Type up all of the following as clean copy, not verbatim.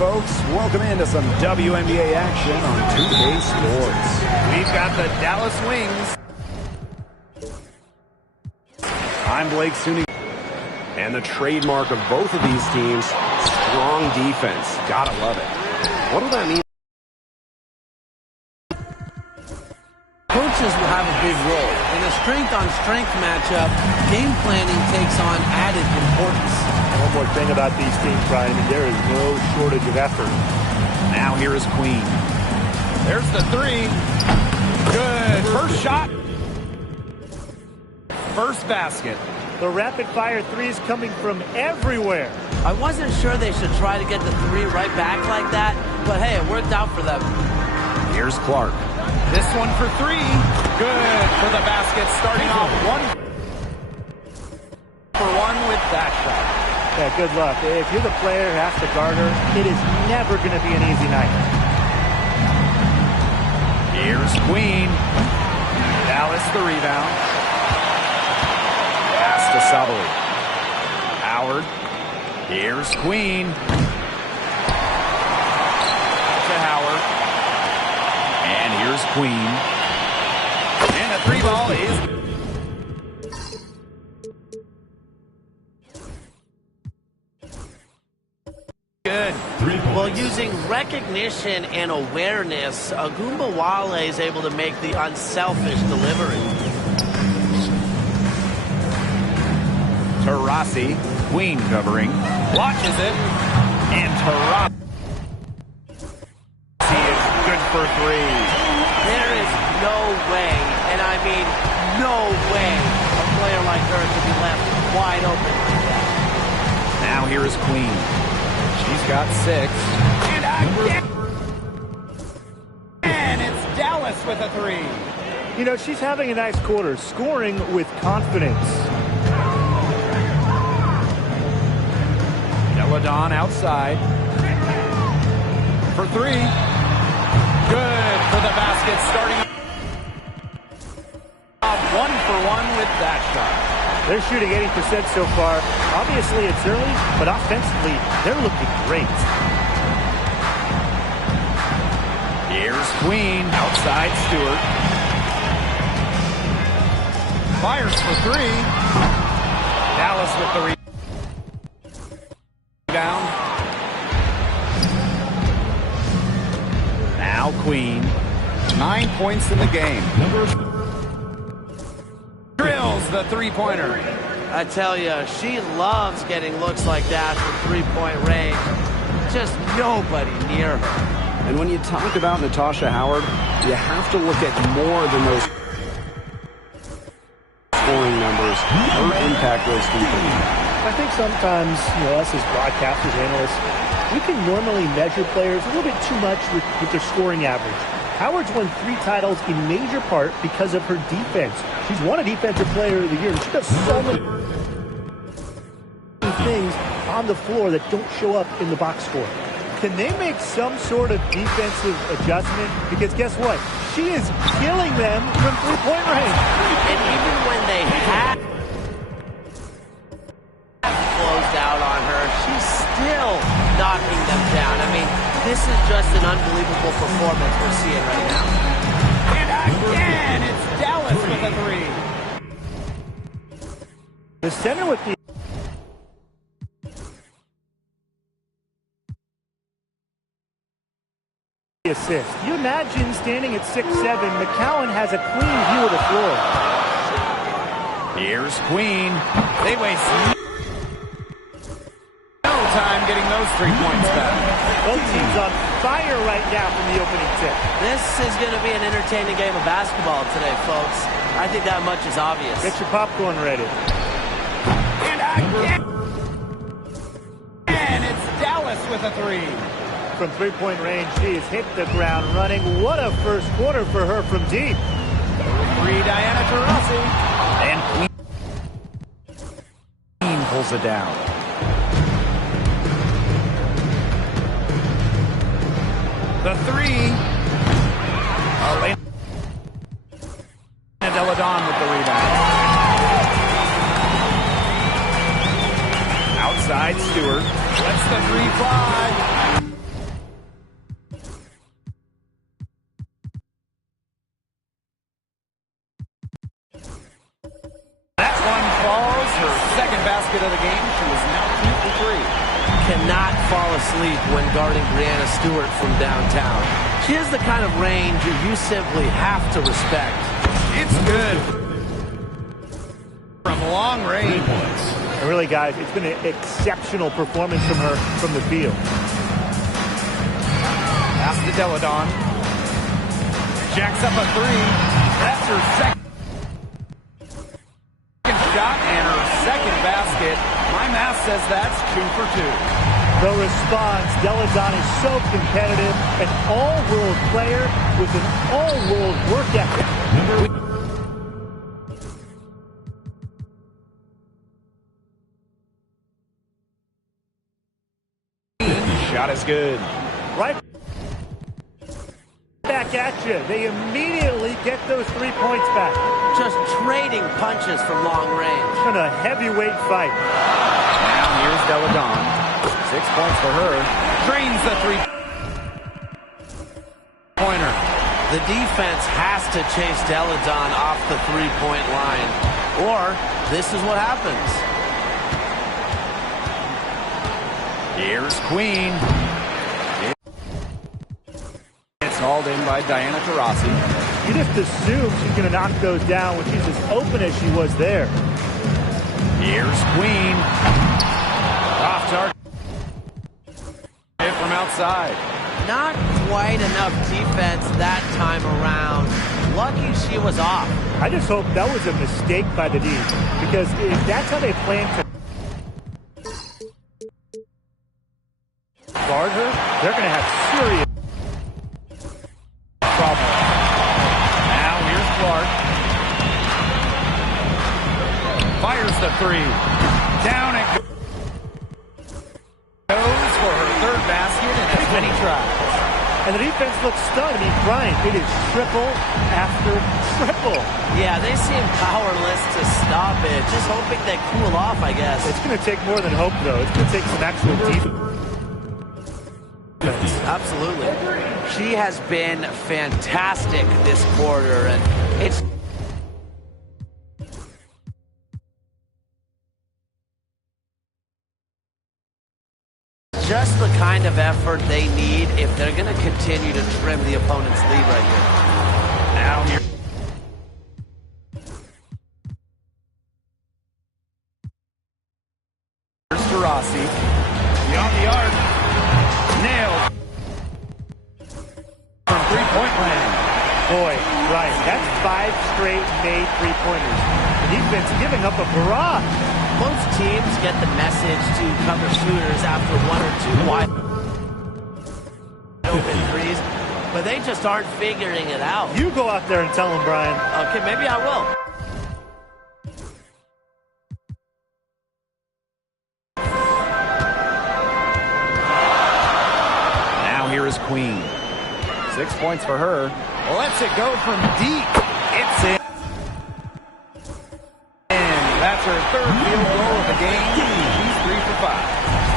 folks. Welcome into some WNBA action on 2K Sports. We've got the Dallas Wings. I'm Blake Suni. And the trademark of both of these teams, strong defense. Gotta love it. What will that mean? Coaches will have a big role. In a strength-on-strength matchup, game planning takes on added importance. One more thing about these teams, Brian, there is no shortage of effort. Now here is Queen. There's the three. Good. First shot. First basket. The rapid-fire threes coming from everywhere. I wasn't sure they should try to get the three right back like that, but hey, it worked out for them. Here's Clark. This one for three. Good for the basket. Starting off 1-for-1 with that shot. Yeah, good luck. If you're the player who has to guard her, it is never going to be an easy night. Here's Queen. Dallas the rebound. Pass to Sabali. Howard. Here's Queen. To Howard. And here's Queen. And the three ball is... good. Well, using recognition and awareness, Agumbawale is able to make the unselfish delivery. Taurasi. Queen covering. Watches it. And Taurasi is good for three. There is no way, and I mean no way, a player like her could be left wide open like that. Now here is Queen. She's got 6. And again, it's Dallas with a three. You know, she's having a nice quarter, scoring with confidence. Deladon outside. For three. Good for the basket. Starting off 1-for-1 with that shot. They're shooting 80% so far. Obviously, it's early, but offensively, they're looking great. Here's Queen. Outside Stewart. Fires for three. Dallas with the rebound. Now Queen. 9 points in the game. Drills the three-pointer. I tell you, she loves getting looks like that from three-point range. Just nobody near her. And when you talk about Natasha Howard, you have to look at more than those scoring numbers. Her impact goes deeper. I think sometimes, us as broadcasters, analysts, we can normally measure players a little bit too much with their scoring average. Howard's won 3 titles in major part because of her defense. She's won a Defensive Player of the Year. She does so many things on the floor that don't show up in the box score. Can they make some sort of defensive adjustment? Because guess what? She is killing them from three-point range. And even when they have closed out on her, she's still knocking them down. I mean, this is just an unbelievable performance we're seeing right now. And again, it's Dallas with a three. The center with the assist. You imagine standing at 6'7", McCowan has a clean view of the floor. Here's Queen. They waste no time getting those 3 points back. Both teams on fire right now from the opening tip. This is going to be an entertaining game of basketball today, folks. I think that much is obvious. Get your popcorn ready. And it's Dallas with a three. From three-point range, she has hit the ground running. What a first quarter for her from deep. Three, Diana Taurasi. And Queen pulls it down. The three. Elena Deladon with the rebound. Outside Stewart. Lets the three fly. second basket of the game. She is now 2 for 3. Cannot fall asleep when guarding Brianna Stewart from downtown. She has the kind of range you simply have to respect. It's good. From long range. And really, guys, it's been an exceptional performance from her from the field. Pass to Deladon. Jacks up a 3. That's her second shot and her second basket. My math says that's 2 for 2. The response, Deladon is so competitive, an all-world player with an all-world work ethic. Shot is good. Right back at you. They immediately get those 3 points back. Just trading punches from long range. In a heavyweight fight. Now here's Deladon. 6 points for her. Drains the 3-pointer. The defense has to chase Deladon off the 3-point line, or this is what happens. Here's Queen. It's hauled in by Diana Taurasi. You just assume she's going to knock those down when she's as open as she was there. Here's Queen. Off target. From outside. Not quite enough defense that time around. Lucky she was off. I just hope that was a mistake by the D, because if that's how they plan to guard her, they're going to have serious problems. Now here's Clark. Fires the 3. Down it goes for her third basket in as many tries. And the defense looks stunned. I mean, Brian, it is triple after triple. Yeah, they seem powerless to stop it. Just hoping they cool off, I guess. It's going to take more than hope, though. It's going to take some actual defense. Absolutely. She has been fantastic this quarter, and it's just the kind of effort they need if they're going to continue to trim the opponent's lead right here. Now here. Here's Taurasi. Beyond the arc. Nailed. From 3-point land. Boy, right. That's 5 straight made 3-pointers. The defense giving up a barrage. Most teams get the message to cover shooters after 1 or 2 wide open threes, but they just aren't figuring it out. You go out there and tell them, Brian. Okay, maybe I will. Now here is Queen. 6 points for her. Lets it go from deep. It's in. That's her third field goal of the game. She's 3 for 5.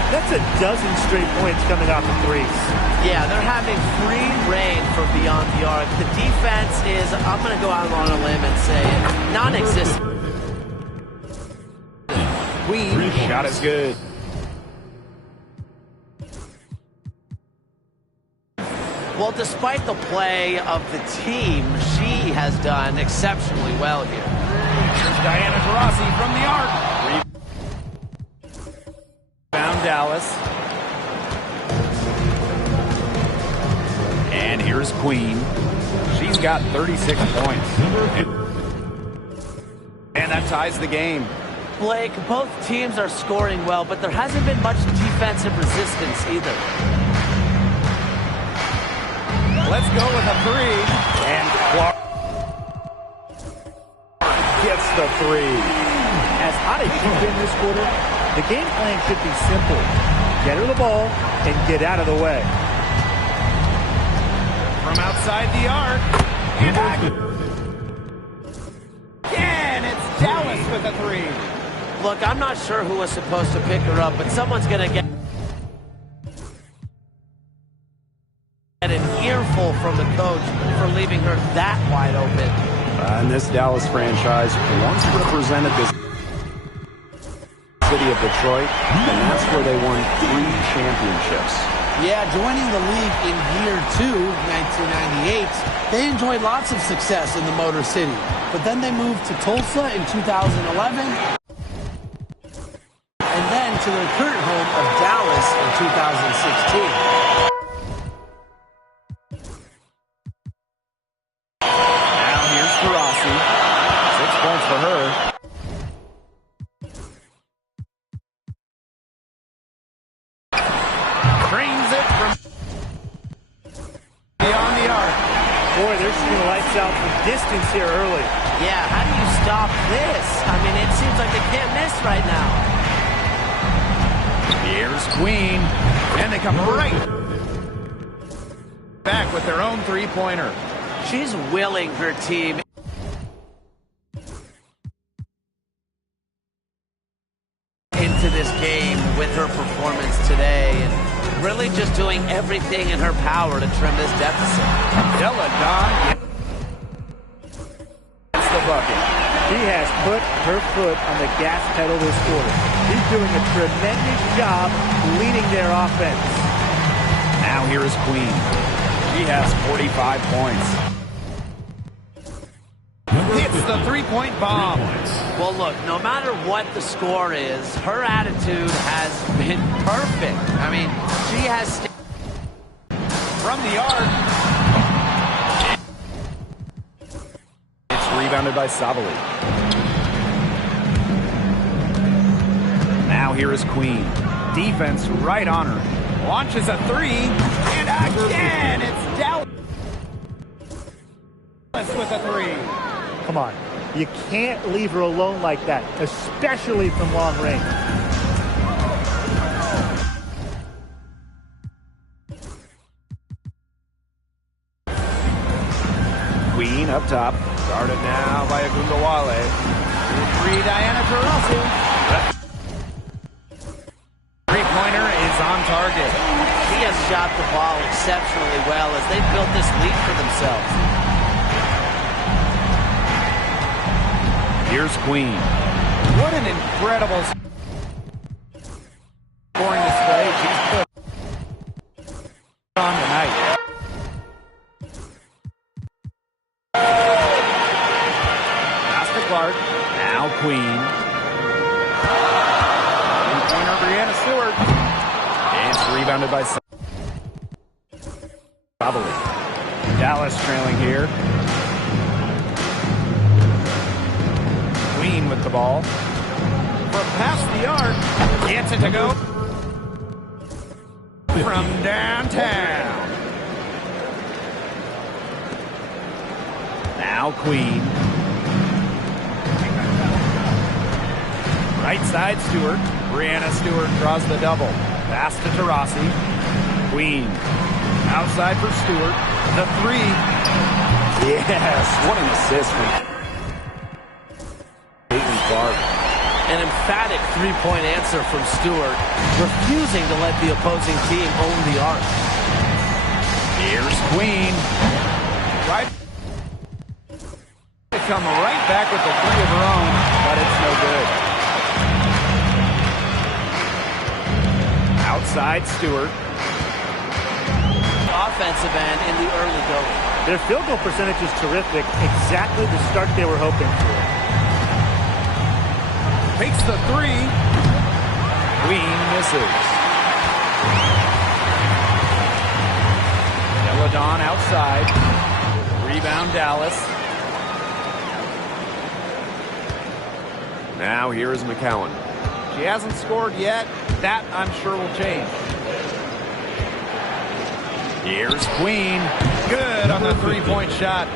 That's a dozen straight points coming off the threes. Yeah, they're having free reign from beyond the arc. The defense is, I'm going to go out on a limb and say, non-existent. Queen, shot is good. Well, despite the play of the team, she has done exceptionally well here. Here's Diana Taurasi from the arc. Rebound Dallas. And here's Queen. She's got 36 points. And that ties the game. Blake, both teams are scoring well, but there hasn't been much defensive resistance either. Let's go with a 3. And Clark Gets the 3. As hot as she's been this quarter, the game plan should be simple. Get her the ball and get out of the way. from outside the arc. And again, it's Dallas with a 3. Look, I'm not sure who was supposed to pick her up, but someone's going to get an earful from the coach for leaving her that wide open. And this Dallas franchise once represented this city of Detroit, and that's where they won 3 championships. Yeah, joining the league in year 2, 1998, they enjoyed lots of success in the Motor City. But then they moved to Tulsa in 2011, and then to their current home of Dallas in 2016. Now here's Taurasi. 6 points for her. Brings it from beyond the arc. Boy, they're shooting the lights out from distance here early. Yeah, how do you stop this? I mean, it seems like they can't miss right now. Here's Queen. And they come right back with their own three-pointer. She's willing her team into this game with her performance today and really just doing everything in her power to trim this deficit. Deladon gets the bucket. She has put her foot on the gas pedal this quarter. She's doing a tremendous job leading their offense. Now here is Queen. She has 45 points. Hits the three-point bomb. Well, look, no matter what the score is, her attitude has been perfect. I mean, she has From the arc. It's rebounded by Savali. Now here is Queen. Defense right on her. Launches a three. And again, it's Dallas with a three. Come on. You can't leave her alone like that, especially from long range. Queen up top. Guarded now by Agundawale. 2-3, Diana Taurasi. Three-pointer is on target. She has shot the ball exceptionally well as they built this lead for themselves. Here's Queen. What an incredible scoring display she's put on tonight. Pass to Clark. Now Queen. Three-pointer, Brianna Stewart. It's rebounded by Savali. Dallas trailing here. Queen with the ball. From past the arc. Gets it to go. From downtown. Now Queen. Right side Stewart. Brianna Stewart draws the double. Pass to Taurasi. Queen. Outside for Stewart. The three. Yes, what an assist from Clark. An emphatic three-point answer from Stewart, refusing to let the opposing team own the arc. Here's Queen. Right. They come right back with the three of her own, but it's no good. Outside Stewart. Offensive end in the early going. Their field goal percentage is terrific. Exactly the start they were hoping for. Takes the three. Queen misses. Deladon outside. Rebound Dallas. Now here is McCowan. She hasn't scored yet. That, I'm sure, will change. Here's Queen. Good on the three-point shot.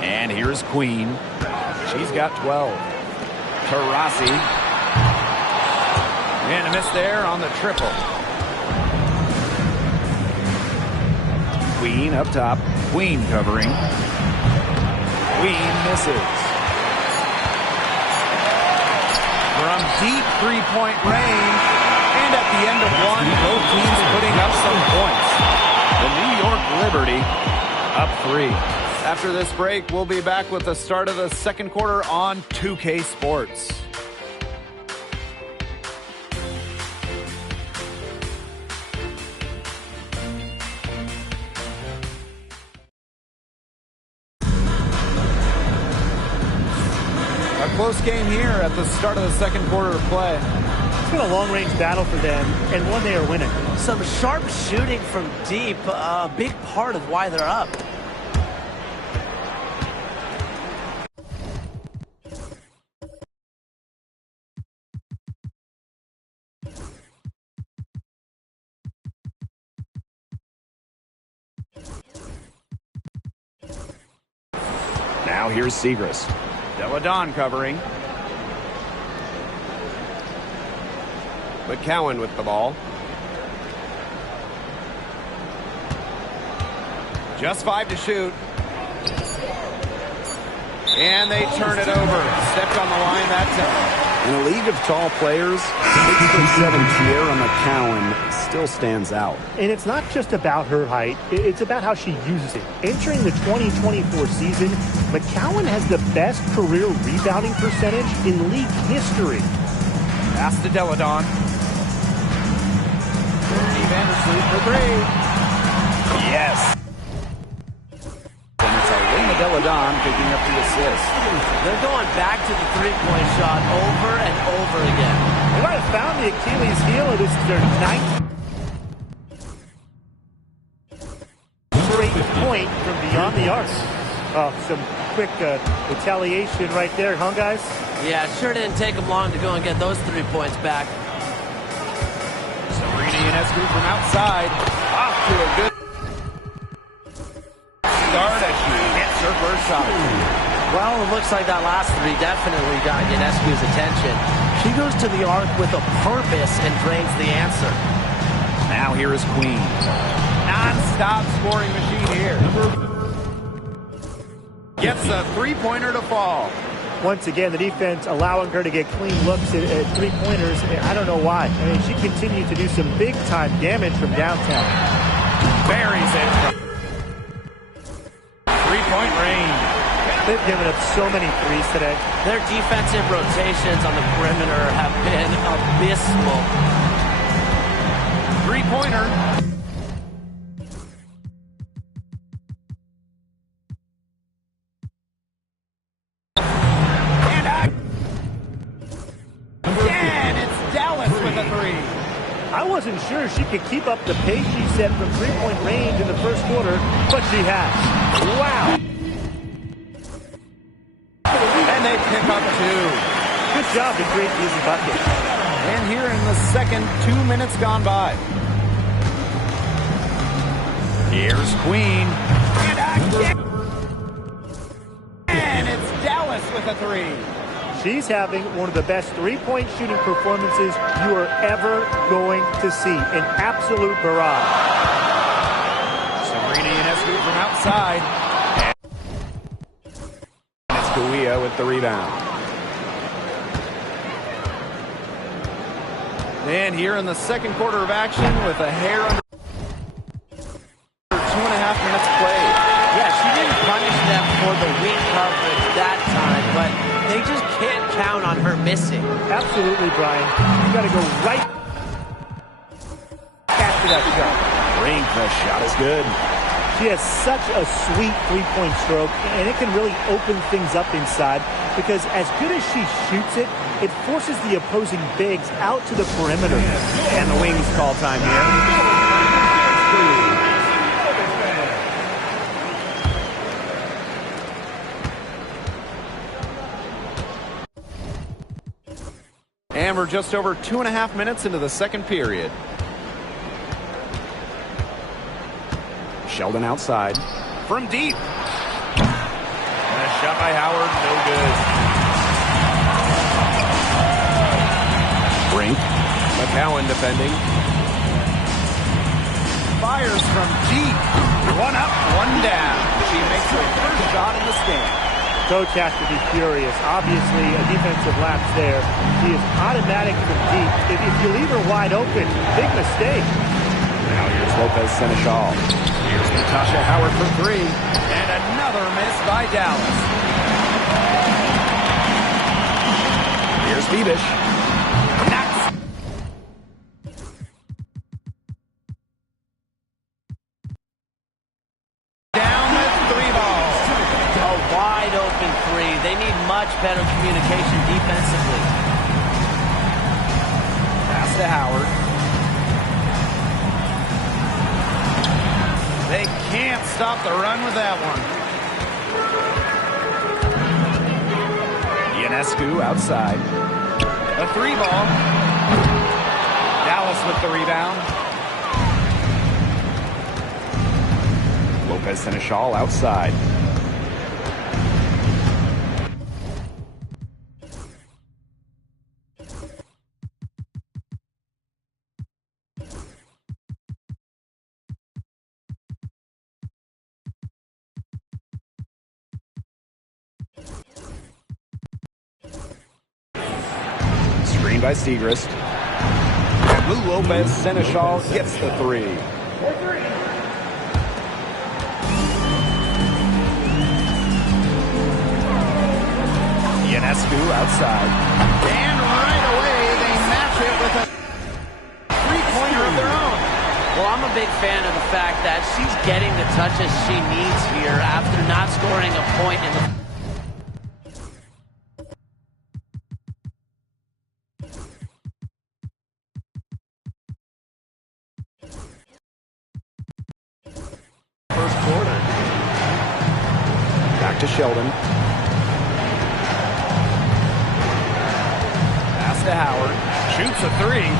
And here's Queen. She's got 12. Taurasi. And a miss there on the triple. Queen up top. Queen covering. Queen misses. From deep three-point range. And at the end of one, both teams putting up some points. The New York Liberty up 3. After this break, we'll be back with the start of the second quarter on 2K Sports. A close game here at the start of the second quarter of play. It's been a long-range battle for them, and one they are winning. Some sharp shooting from deep, a big part of why they're up. Now here's Segras. Deladon covering. McCowan with the ball. Just 5 to shoot. And they turn it over. Stepped on the line that time. In a league of tall players, 6'7" Tierra McCowan still stands out. And it's not just about her height, it's about how she uses it. Entering the 2024 season, McCowan has the best career rebounding percentage in league history. Pass to Deladon. Vandersloot for 3. Yes. And it's Elena Deladon picking up the assist. They're going back to the three-point shot over and over again. They might have found the Achilles heel. It is their 9th straight point from beyond the arc. Oh, some quick retaliation right there, huh, guys? Yeah, sure didn't take them long to go and get those 3 points back. Sabrina Ionescu from outside. Off to a good start as she hits her first shot. Well, it looks like that last 3 definitely got Ionescu's attention. She goes to the arc with a purpose and drains the answer. Now here is Queen. Non-stop scoring machine here. Gets a three-pointer to fall. Once again, the defense allowing her to get clean looks at three-pointers. I don't know why. I mean, she continued to do some big-time damage from downtown. Buries it. Three-point range. They've given up so many threes today. Their defensive rotations on the perimeter have been abysmal. Three-pointer. And it's Dallas with a 3. I wasn't sure she could keep up the pace she set from three-point range in the first quarter, but she has. Wow. And they pick up 2. Good job to create the easy bucket. And here in the second, 2 minutes gone by. Here's Queen. And it's Dallas with a 3. She's having one of the best three-point shooting performances you are ever going to see. An absolute barrage. Sabrina Ionescu from outside. And it's Gouia with the rebound. And here in the second quarter of action with a hair under 2.5 minutes played. Yeah, she didn't punish them for the weak coverage that time, but they just can't count on her missing. Absolutely, Brian. You got to go right after that shot. Brink, the shot is good. She has such a sweet three-point stroke, and it can really open things up inside because as good as she shoots it, it forces the opposing bigs out to the perimeter. And the Wings call time here. And we're just over 2.5 minutes into the second period. Sheldon outside. From deep. And a shot by Howard, no good. Brink. McCowan defending. Fires from deep. 1 up, 1 down. She makes her first shot in the stand. Coach has to be furious. Obviously, a defensive lapse there. She is automatic from deep. If you leave her wide open, big mistake. Now here's Lopez Seneschal. Here's Natasha Howard for three. And another miss by Dallas. Here's Bebish. Down with three ball. A wide open three. They need much better communication defensively. Pass to Howard. They can't stop the run with that one. Ionescu outside. A three ball. Dallas with the rebound. Lopez Seneschal outside. Screen by Segrist. And Lou Lopez Seneschal gets the three. Ionescu outside. And right away they match it with a three-pointer of their own. Well, I'm a big fan of the fact that she's getting the touches she needs here after not scoring a point in the first quarter. Back to Sheldon. Pass to Howard. Shoots a three.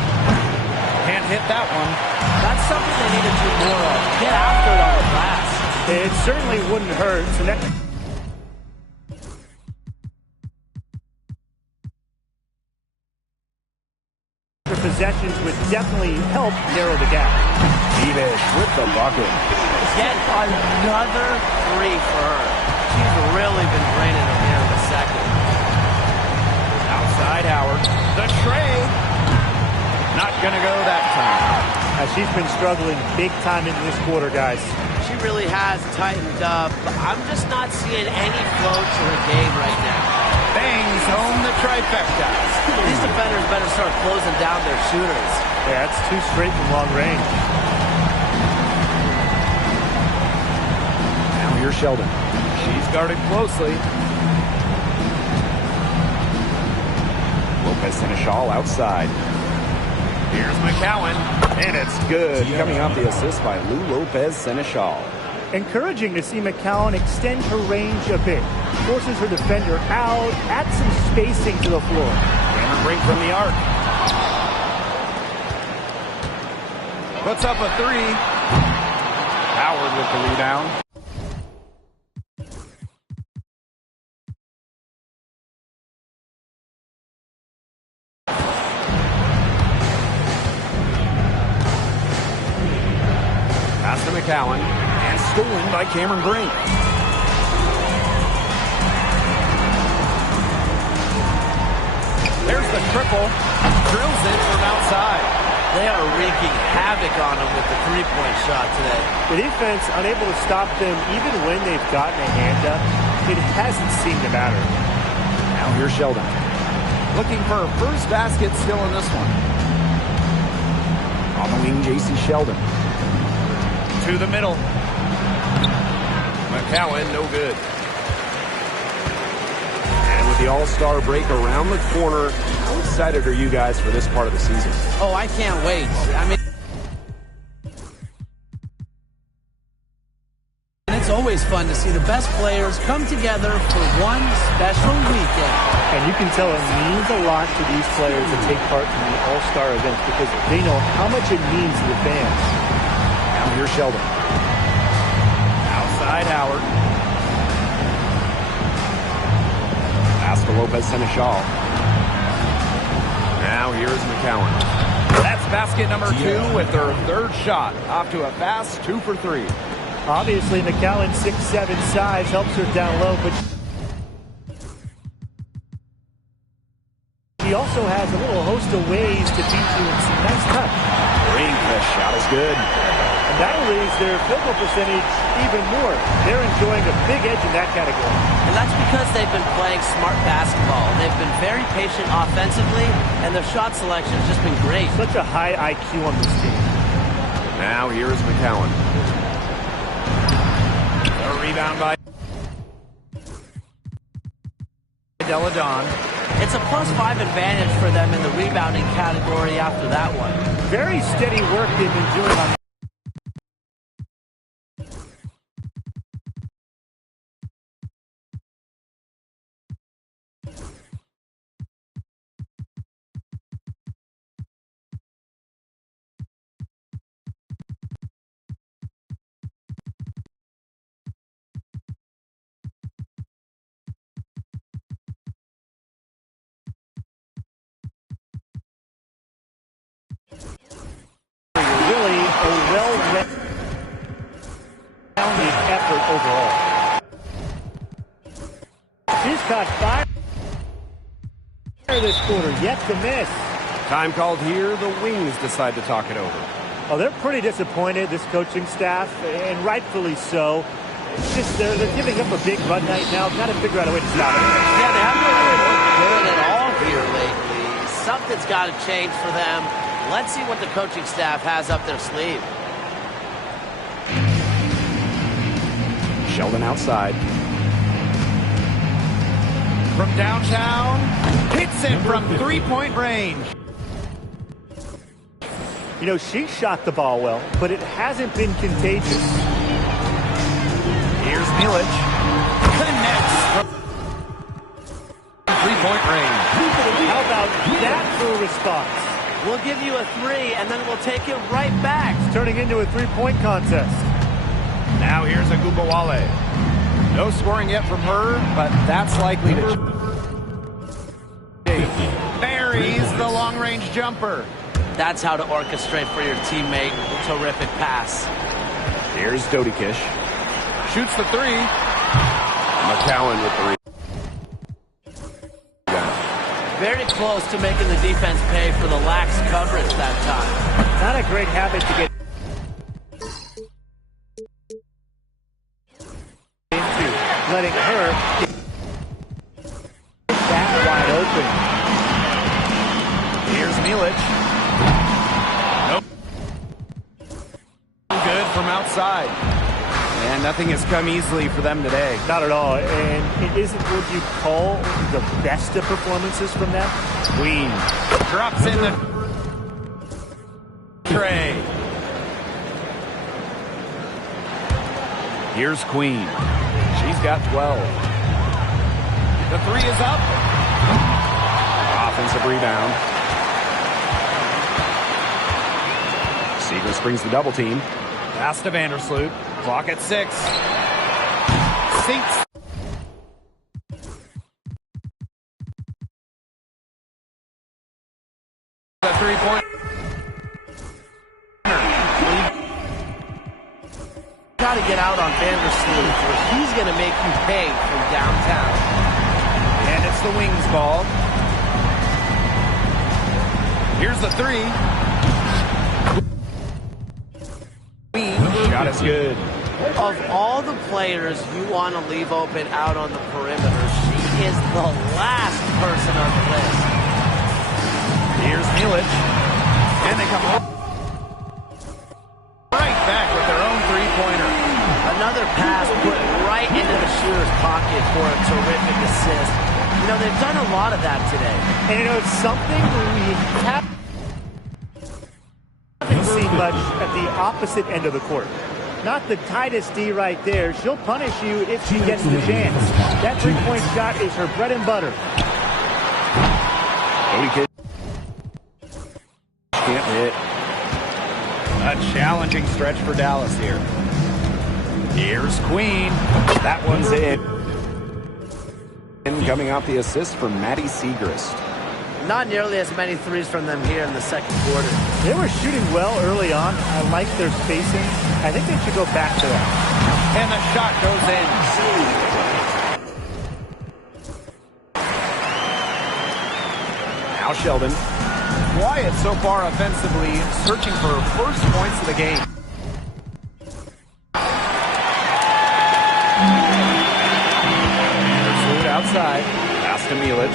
Can't hit that one. That's something they need to do more of. Get after it on the glass. It certainly wouldn't hurt. So that possessions would definitely help narrow the gap. Bebish with the bucket. Get another three for her. She's really been draining them here in the second. Outside Howard. The trade. Not going to go that time. She's been struggling big time into this quarter, guys. She really has tightened up. I'm just not seeing any flow to her game right now. Bangs home the trifecta. These defenders better start closing down their shooters. Yeah, it's too straight from long range. Now here's Sheldon. She's guarded closely. Lopez Seneschal outside. Here's McCowan, and it's good. Coming off the assist by Lou Lopez Seneschal. Encouraging to see McCowan extend her range a bit. Forces her defender out, adds some spacing to the floor. And break from the arc. Puts up a three. Howard with the rebound. Pass to McCowan, and stolen by Cameron Brink. There's the triple. Drills it from outside. They are wreaking havoc on them with the three-point shot today. The defense unable to stop them even when they've gotten a hand up. It hasn't seemed to matter. Now here's Sheldon. Looking for a first basket still in this one. On the wing, J.C. Sheldon. To the middle. McCowan, no good. And with the all-star break around the corner, how excited are you guys for this part of the season? Oh, I can't wait. I mean, it's always fun to see the best players come together for one special weekend. And you can tell it means a lot to these players to take part in the all-star events because they know how much it means to the fans. Now here's Sheldon. Outside Howard. Pass to Lopez Seneschal. Now here's McCowan. That's basket number 2 with their third shot. Off to a fast 2 for 3. Obviously, McCowan's 6'7" size helps her down low, but she also has a little host of ways to beat you in some nice touch. Brink, the shot is good. And That'll raise their field goal percentage even more. They're enjoying a big edge in that category. And that's because they've been playing smart basketball. They've been very patient offensively, and their shot selection has just been great. Such a high IQ on this team. Now here's McCowan. A rebound by Deladon. It's a +5 advantage for them in the rebounding category after that one. Very steady work they've been doing on really a well-rounded effort overall. She's caught fire this quarter, yet to miss. Time called here. The Wings decide to talk it over. Oh, they're pretty disappointed, this coaching staff, and rightfully so. It's just they're giving up a big run night now. Got to figure out a way to stop it. Yeah, they haven't really looked good at all here lately. Something's got to change for them. Let's see what the coaching staff has up their sleeve. Sheldon outside. From downtown, hits it from three-point range. You know, she shot the ball well, but it hasn't been contagious. Here's Milic. Connects from three-point range. How about that for a response? We'll give you a 3, and then we'll take it right back. It's turning into a three-point contest. Now here's Agubawale. No scoring yet from her, but that's likely to change. Buries the long-range jumper. That's how to orchestrate for your teammate. Terrific pass. Here's Dodikish. Shoots the 3. McCowan with the rebound. Very close to making the defense pay for the lax coverage that time. Not a great habit to get into, letting her get that wide open. Here's Milic. Nope. Good from outside. And nothing has come easily for them today. Not at all, and it isn't what you call the best of performances from them. Queen drops in the tray. Here's Queen. She's got 12. The 3 is up. Offensive rebound. Seagrass brings the double team. Pass to Vandersloot. Clock at 6. Sinks. The 3-point. Got to get out on Vandersloot, or he's going to make you pay from downtown. And it's the Wings ball. Here's the 3. Shot is good. Of all the players you want to leave open out on the perimeter, she is the last person on the list. Here's Milic. And they come right back with their own three-pointer. Another pass put right into the shooter's pocket for a terrific assist. You know, they've done a lot of that today. And you know, it's something we haven't seen much at the opposite end of the court. Not the tightest D right there. She'll punish you if she gets the chance. That three-point shot is her bread and butter. Can't hit. A challenging stretch for Dallas here. Here's Queen. That one's it. And coming off the assist from Maddie Seagrist. Not nearly as many threes from them here in the second quarter. They were shooting well early on. I like their spacing. I think they should go back to that. And the shot goes in. Now Sheldon. Quiet so far offensively, searching for first points of the game. side. Pass to Milic.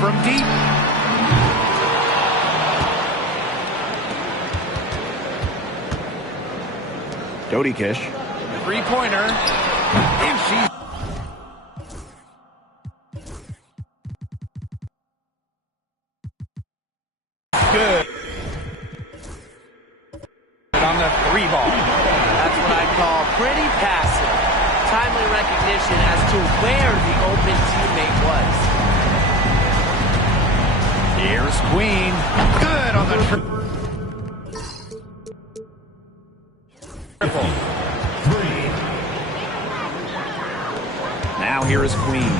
From deep. Dodikish. Three-pointer. And she's good. On the three ball. That's what I call pretty passive. Timely recognition as to where the open teammate was. Here's Queen. Good on the triple. Now here is Queen.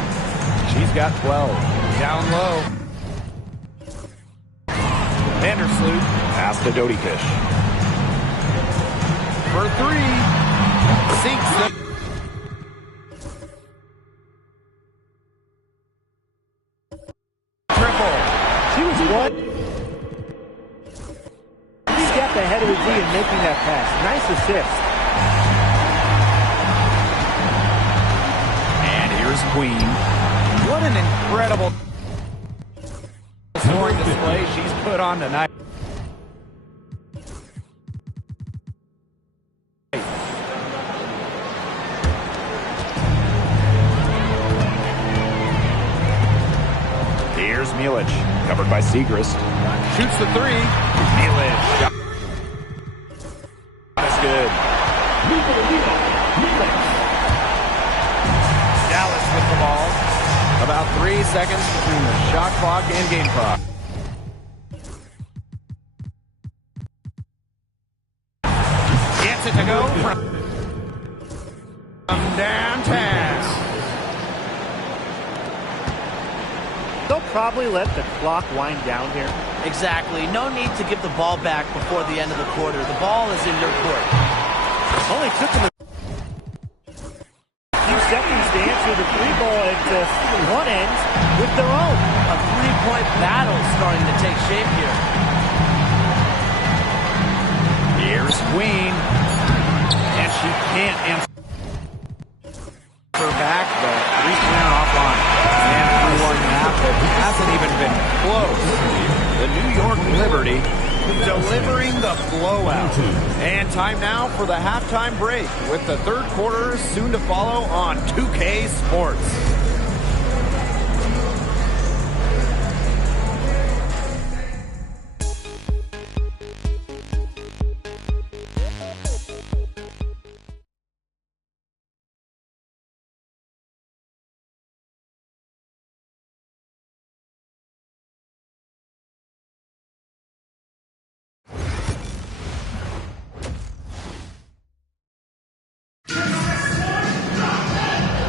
She's got 12. Down low. Vandersloot. Pass to Dodikish. For three. Sinks it. Triple. She was one step ahead of the D in making that pass. Nice assist. And here's Queen. What an incredible scoring display she's put on tonight. Here's Milic. Covered by Segrist. Shoots the three. Milic. That's good. Dallas with the ball. About 3 seconds between the shot clock and game clock. Gets it to go from downtown. They'll probably let the clock wind down here. Exactly. No need to give the ball back before the end of the quarter. The ball is in your court. Only took them a few seconds to answer the three ball at one end with their own. A three-point battle starting to take shape here. Here's Queen. And she can't answer back. The three-pointer offline. And through one half, it hasn't even been close. The New York Liberty delivering the blowout. And time now for the halftime break with the third quarter soon to follow on 2K Sports.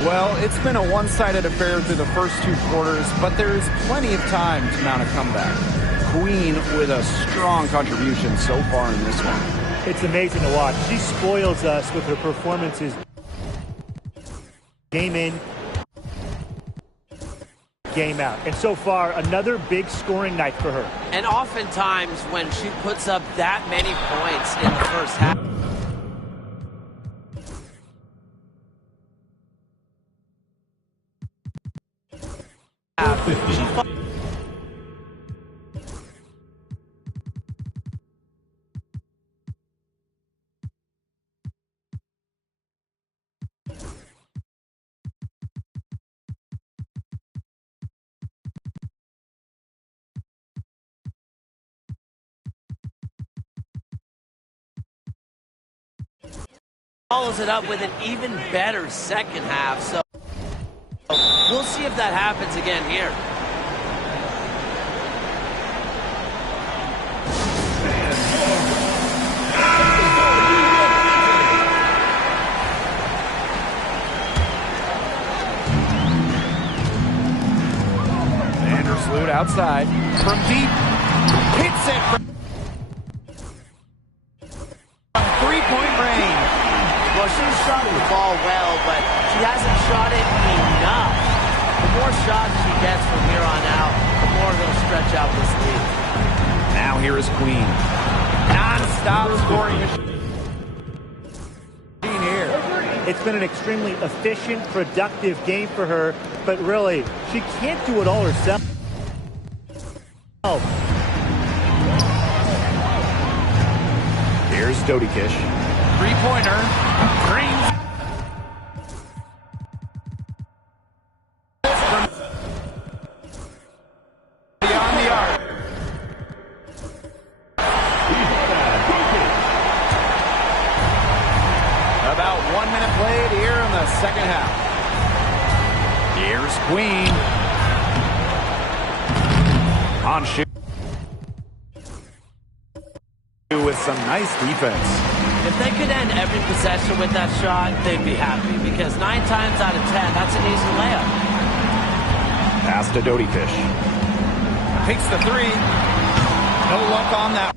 Well, it's been a one-sided affair through the first two quarters, but there's plenty of time to mount a comeback. Queen with a strong contribution so far in this one. It's amazing to watch. She spoils us with her performances. Game in, game out. And so far, another big scoring night for her. And oftentimes when she puts up that many points in the first half, follows it up with an even better second half. So we'll see if that happens again here. Vandersloot outside from deep. Hits it from three-point range. Well, she's shot the ball well, but she hasn't shot it enough. The more shots she gets from here on out, the more they'll stretch out this lead. Now here is Queen. Non-stop scoring machine here. It's been an extremely efficient, productive game for her, but really, she can't do it all herself. Here's Dodikish. Three-pointer. Green. Beyond the arc. About 1 minute played here in the second half. Here's Queen. On shoot. With some nice defense. If they could end every possession with that shot, they'd be happy, because 9 times out of 10, that's an easy layup. Pass to Dodikish. Takes the three. No luck on that.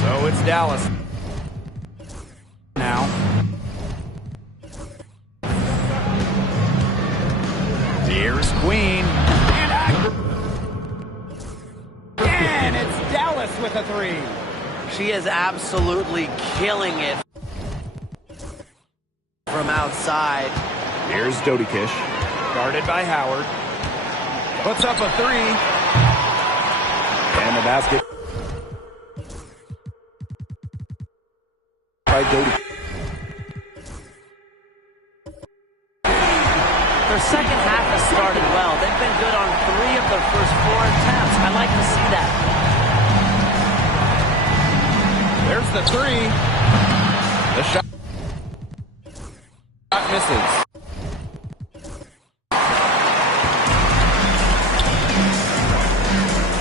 So it's Dallas now. Here's Queen. And it's Dallas with a three. She is absolutely killing it from outside. Here's Dodikish. Guarded by Howard. Puts up a three. And the basket. By Dodikish. Their second half has started well. They've been good on 3 of their first 4 attempts. I like to see that. There's the three. The shot misses.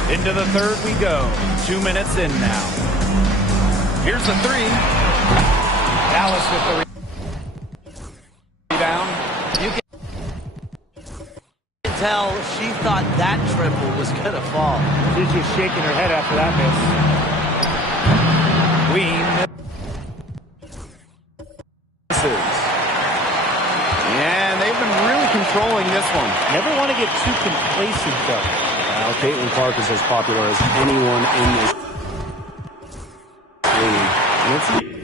Into the third we go. 2 minutes in now. Here's the three. Dallas with the rebound. You can tell she thought that triple was going to fall. She's just shaking her head after that miss. Queen misses. And they've been really controlling this one. Never want to get too complacent, though. Well, Caitlin Clark is as popular as anyone in this league. And it's easy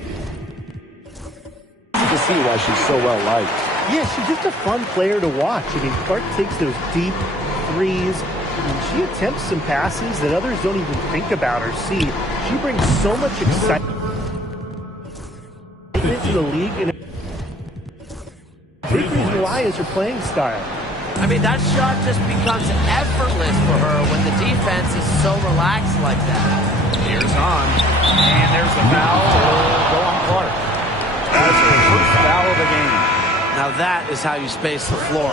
to see why she's so well liked. Yeah, she's just a fun player to watch. I mean, Clark takes those deep threes, and she attempts some passes that others don't even think about or see. She brings so much excitement to the league, and a big reason why is her playing style. I mean, that shot just becomes effortless for her when the defense is so relaxed like that. Here's on. And there's the foul. Go on Clark. That's her first foul of the game. Now that is how you space the floor.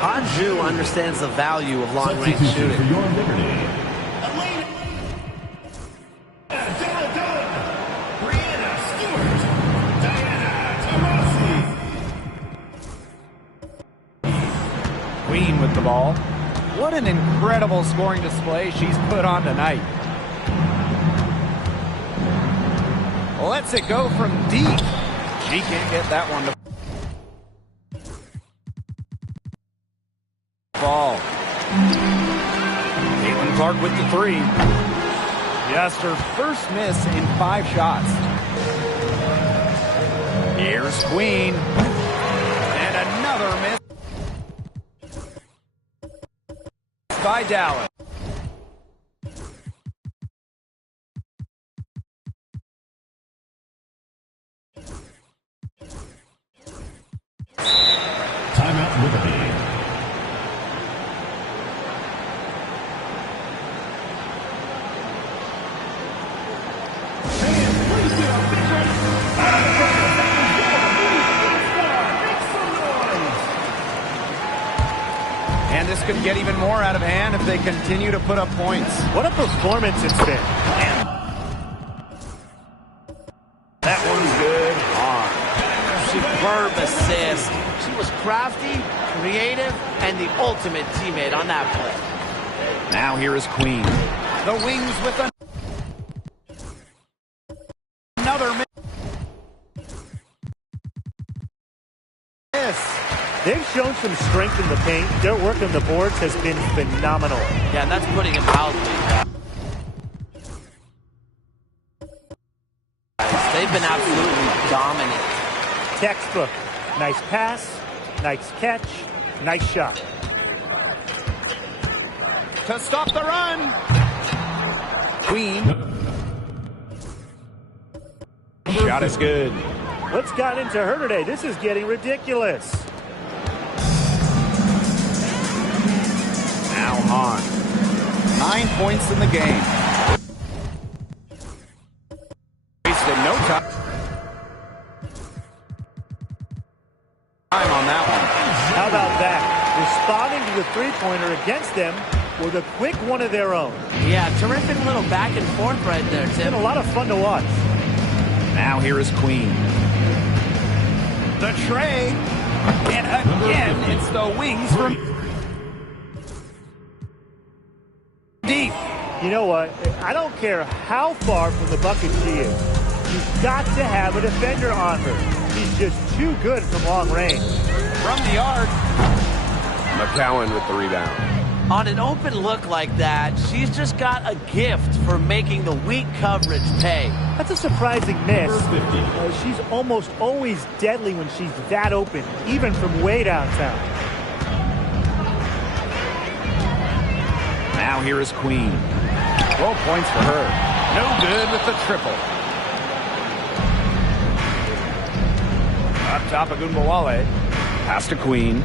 Anju understands the value of long-range shooting. Queen with the ball. What an incredible scoring display she's put on tonight. Lets it go from deep. She can't get that one to fall. Caitlin Clark with the three. Just her first miss in 5 shots. Here's Queen. And another miss by Dallas. Timeout Liberty. And this could get even more out of hand if they continue to put up points. What a performance it's been. And that one's good. Superb assist. She was crafty, creative, and the ultimate teammate on that play. Now here is Queen. The wings with another miss. They've shown some strength in the paint. Their work on the boards has been phenomenal. Yeah, and that's putting it mildly. They've been absolutely dominant. Textbook. Nice pass, nice catch, nice shot. To stop the run. Queen. Shot is good. What's gotten into her today? This is getting ridiculous. Now Hahn. 9 points in the game. Wasted no time on that one. How about that? Responding to the three-pointer against them with a quick one of their own. Yeah, terrific little back and forth right there, It's Tim. been a lot of fun to watch. Now here is Queen. The tray. And again, it's the wings from deep. You know what? I don't care how far from the bucket she is. You've got to have a defender on her. She's just too good from long range. From the arc. McCowan with the rebound. On an open look like that, she's just got a gift for making the weak coverage pay. That's a surprising miss. She's almost always deadly when she's that open, even from way downtown. Now here is Queen. 12 points for her. No good with the triple. Up top of Gunbowale. Pass to Queen.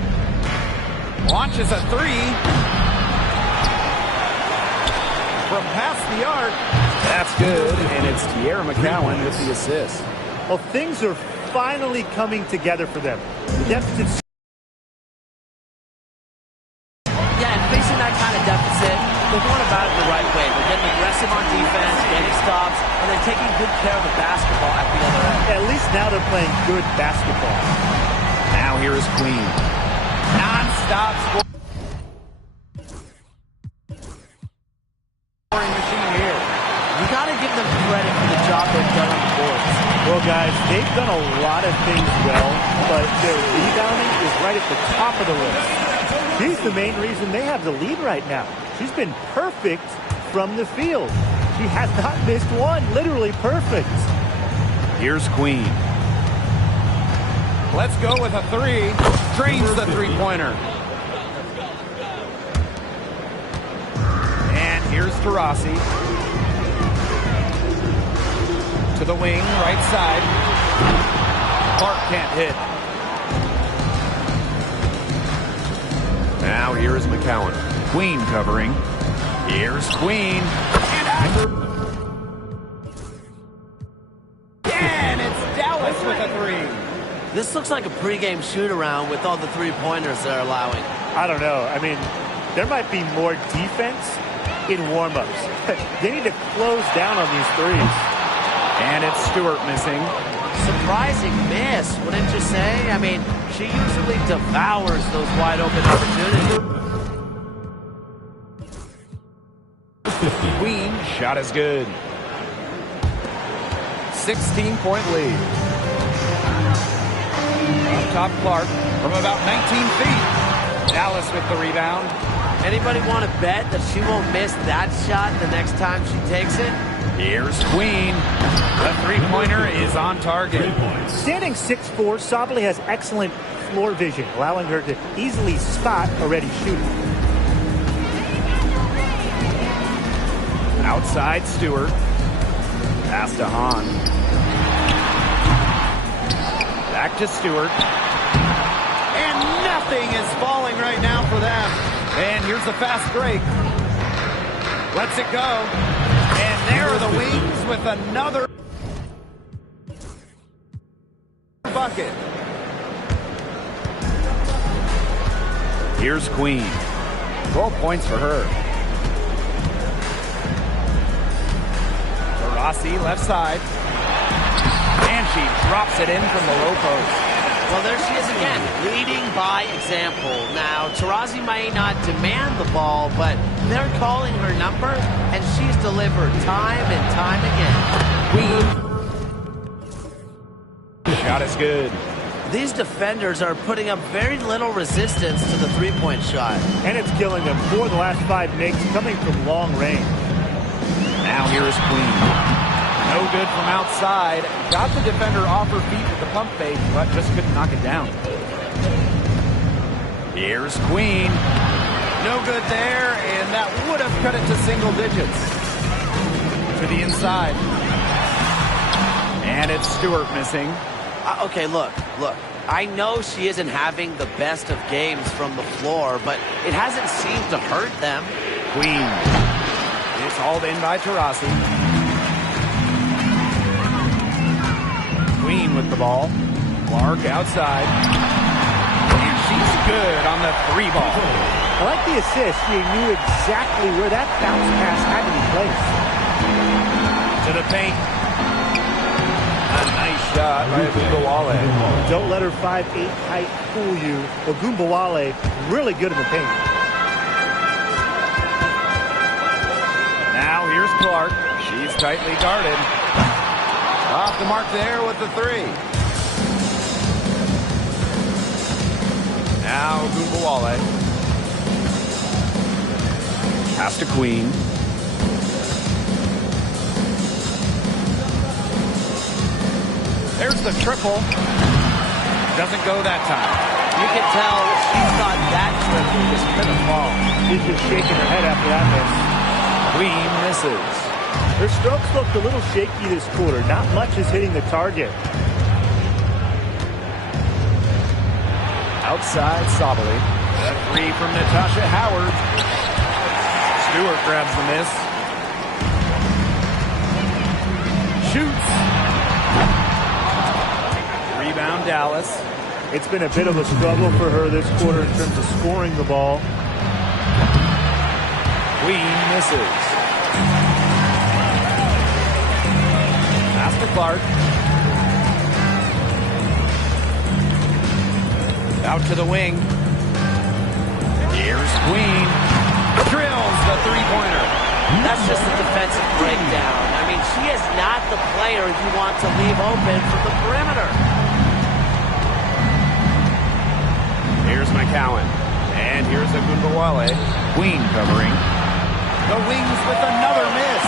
Launches a three. From past the arc. That's good. And it's Tierra McCowan with the assist. Well, things are finally coming together for them. The deficit. Yeah, and facing that kind of deficit, they're going about it the right way. They're getting aggressive on defense, getting stops, and then taking good care of the basketball at the other end. At least now they're playing good basketball. Now here is Queen. Non-stop scoring machine here. You got to give them credit for the job they've done on the boards. Well, guys, they've done a lot of things well, but their rebounding is right at the top of the list. She's the main reason they have the lead right now. She's been perfect from the field. She has not missed one, literally perfect. Here's Queen. Let's go with a three. Drains the three-pointer. And here's Taurasi. To the wing, right side. Clark can't hit. Now here is McCowan. Queen covering. Here's Queen. And it's Dallas with a three. This looks like a pregame shoot-around with all the three-pointers they're allowing. I don't know. I mean, there might be more defense in warm-ups. They need to close down on these threes. And it's Stewart missing. Surprising miss, wouldn't you say? I mean, she usually devours those wide-open opportunities. Queen, shot is good. 16-point lead. Up top, Clark from about 19 feet. Dallas with the rebound. Anybody want to bet that she won't miss that shot the next time she takes it? Here's Queen. The three-pointer is on target. Standing 6'4", Sabally has excellent floor vision, allowing her to easily spot a ready shooter. Outside Stewart. Pass to Hahn. Back to Stewart. And nothing is falling right now for them. And here's the fast break. Lets it go. And there are the Wings with another bucket. Here's Queen. 12 points for her. Taurasi left side. And she drops it in from the low post. Well, there she is again, leading by example. Now, Taurasi might not demand the ball, but they're calling her number, and she's delivered time and time again. Shot is good. These defenders are putting up very little resistance to the three-point shot. And it's killing them. 4 of the last 5 makes coming from long range. Now here is Queen. No good from outside. Got the defender off her feet with the pump fake, but just couldn't knock it down. Here's Queen. No good there, and that would have cut it to single digits. To the inside. And it's Stewart missing. Okay, look. I know she isn't having the best of games from the floor, but it hasn't seemed to hurt them. Queen. It's hauled in by Taurasi. Queen with the ball. Clark outside. And she's good on the 3 ball. I like the assist. She knew exactly where that bounce pass had to be placed. To the paint. A nice shot by Ogunbowale. Don't let her 5'8" height fool you. Ogunbowale really good in the paint. Now here's Clark. She's tightly guarded. Off the mark there with the 3. Now Ogunbowale. Pass to Queen. There's the triple. Doesn't go that time. You can tell she thought that triple was going to fall. She's just shaking her head after that miss. Queen misses. Her strokes looked a little shaky this quarter. Not much is hitting the target. Outside Sabali. A 3 from Natasha Howard. Stewart grabs the miss. Shoots. Rebound Dallas. It's been a bit of a struggle for her this quarter in terms of scoring the ball. Queen misses. Pass to Clark. Out to the wing. Here's Queen. Drills the 3-pointer. That's just a defensive breakdown. I mean, she is not the player you want to leave open from the perimeter. Here's McCowan. And here's Ogunbowale. Queen covering. The wings with another miss.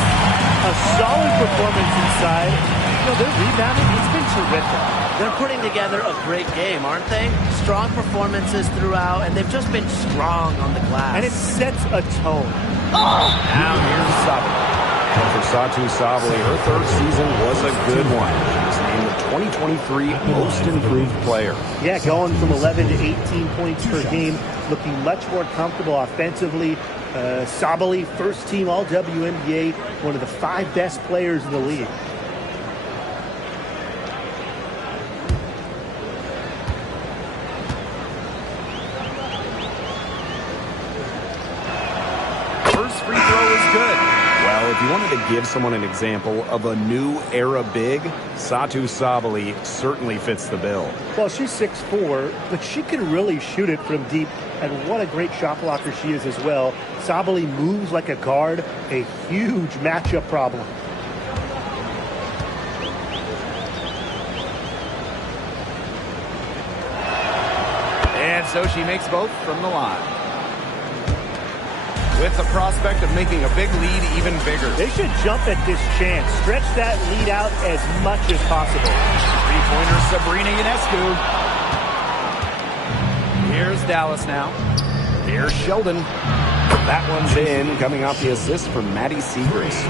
A solid performance inside. You know, their rebounding, it's been terrific. They're putting together a great game, aren't they? Strong performances throughout, and they've just been strong on the glass. And it sets a tone. Now here's Sabali. Well, for Satu Sabali, her 3rd season was a good one. She was named the 2023 Most Improved Player. Yeah, going from 11 to 18 points per game, looking much more comfortable offensively. Sabali, first team all WNBA, one of the 5 best players in the league. First free throw is good. Well, if you wanted to give someone an example of a new era big, Satu Sabali certainly fits the bill. Well, she's 6'4", but she can really shoot it from deep, and what a great shot blocker she is as well. Sabali moves like a guard, a huge matchup problem. And so she makes both from the line. With the prospect of making a big lead even bigger. They should jump at this chance. Stretch that lead out as much as possible. 3-pointer Sabrina Ionescu. Here's Dallas now. Here's Sheldon. That one's in, coming off the assist from Maddie Siegrist.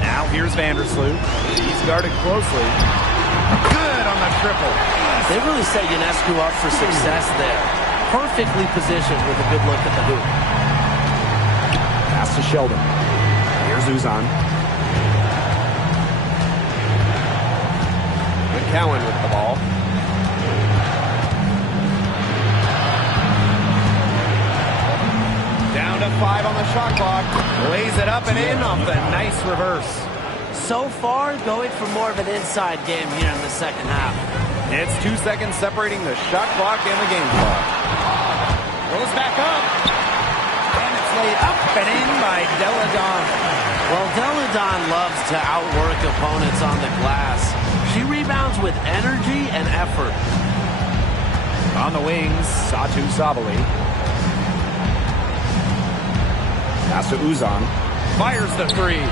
Now here's Vandersloot. He's guarded closely. Good on the triple. They really set Ionescu up for success there. Perfectly positioned with a good look at the hoop. Pass to Sheldon. Here's Uzan. McCowan with the ball. Down to 5 on the shot clock. Lays it up and in off the nice reverse. So far, going for more of an inside game here in the second half. It's 2 seconds separating the shot clock and the game clock. Goes back up. And it's laid up and in by Della Don. Well, Della Don loves to outwork opponents on the glass. She rebounds with energy and effort. On the wings, Satu Sabali. Pass to Uzan. Fires the three.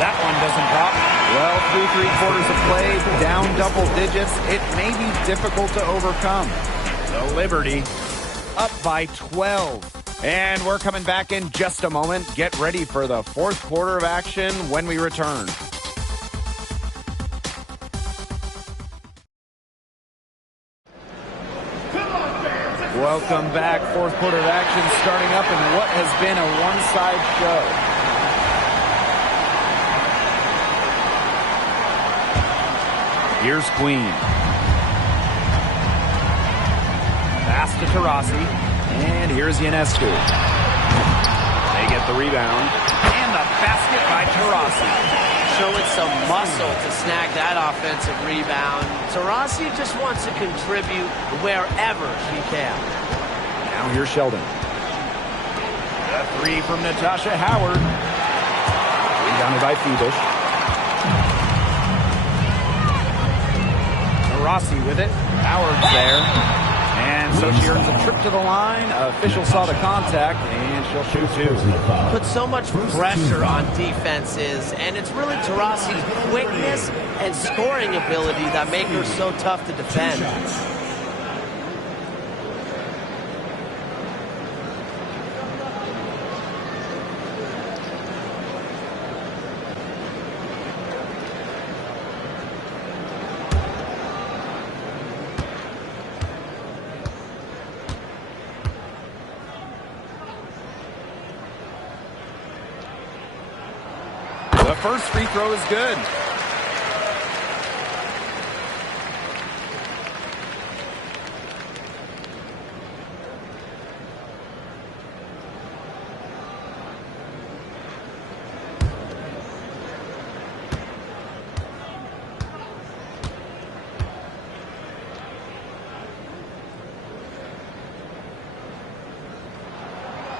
That one doesn't drop. Well, through 3/4 of play, down double digits. It may be difficult to overcome. The Liberty up by 12. And we're coming back in just a moment. Get ready for the fourth quarter of action when we return. Welcome back. Fourth quarter of action starting up in what has been a one-side show. Here's Queen. Pass to Taurasi. And here's Ionescu. They get the rebound. And the basket by Taurasi. Showing some muscle to snag that offensive rebound. Taurasi just wants to contribute wherever she can. Now here's Sheldon. The three from Natasha Howard. Rebounded by Phoebus. Taurasi with it. Howard's there. And so she earns a trip to the line. Official saw the contact, and she'll shoot two. Put so much pressure on defenses, and it's really Taurasi's quickness and scoring ability that make her so tough to defend. The first free throw is good.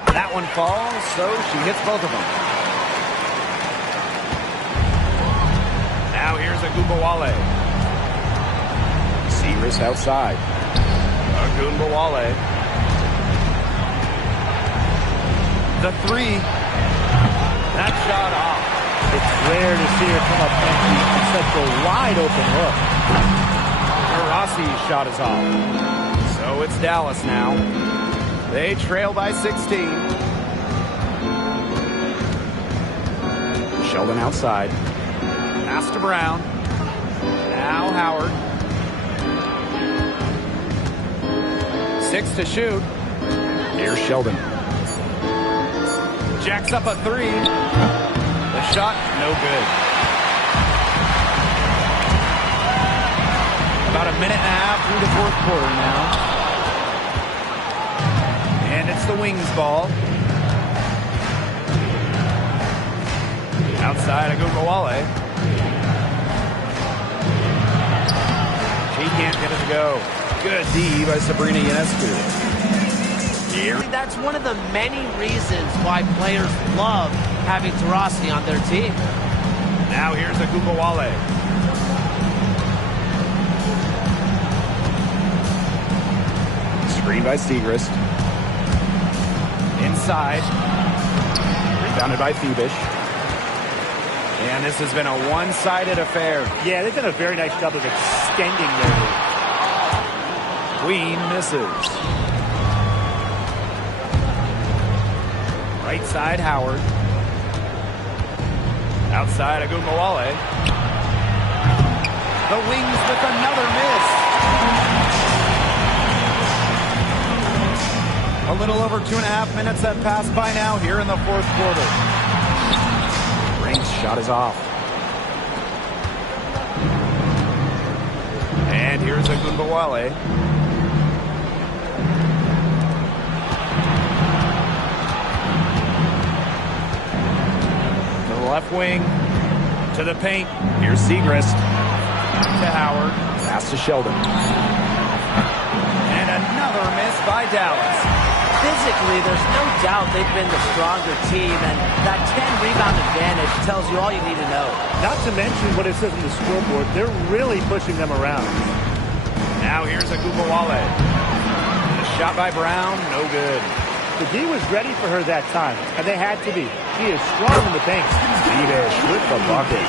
That one falls, so she hits both of them. Now here's Agumbawale. Seagrass outside. Agumbawale. The three. That shot off. It's rare to see her come up empty on such a wide open look. Taurasi's shot is off. So it's Dallas now. They trail by 16. Sheldon outside. Pass to Brown. Now Howard. 6 to shoot. Here's Sheldon. Jacks up a three. The shot, no good. About a minute and a half through the fourth quarter now. And it's the Wings ball. Outside Agumbawale. She can't get it to go. Good D by Sabrina Ionescu. That's one of the many reasons why players love having Taurasi on their team. Now here's Agumbawale. Screen by Seagrass. Inside. Rebounded by Phoebus. And this has been a one-sided affair. Yeah, they've done a very nice job of extending their lead. Queen misses. Right side, Howard. Outside, Agumbawale. The Wings with another miss. A little over 2.5 minutes have passed by now here in the fourth quarter. Rain's shot is off. And here's Agumbawale. To the left wing. To the paint. Here's Seagrass. To Howard. Pass to Sheldon. And another miss by Dallas. Physically, there's no doubt they've been the stronger team, and that 10-rebound advantage tells you all you need to know. Not to mention what it says on the scoreboard, they're really pushing them around. Now here's Agumbawale. The shot by Brown, no good. The D was ready for her that time, and they had to be. She is strong in the paint. Vidic with the bucket.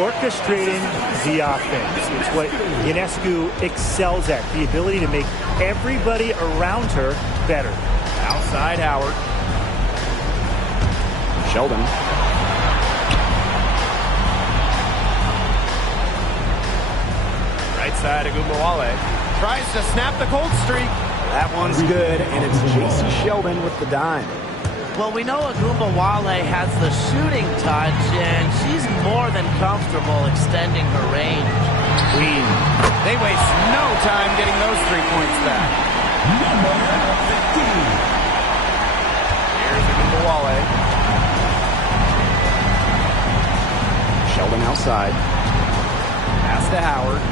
Orchestrating the offense. It's what Ionescu excels at, the ability to make everybody around her better. Outside Howard. Sheldon. Right side Agumbawale. Tries to snap the cold streak. That one's good, and it's J.C. Sheldon with the dime. Well, we know Agumbawale has the shooting touch, and she's more than comfortable extending her range. Queen. They waste no time getting those 3 points back. Number 15. Here's Agumbawale. Sheldon outside. Pass to Howard.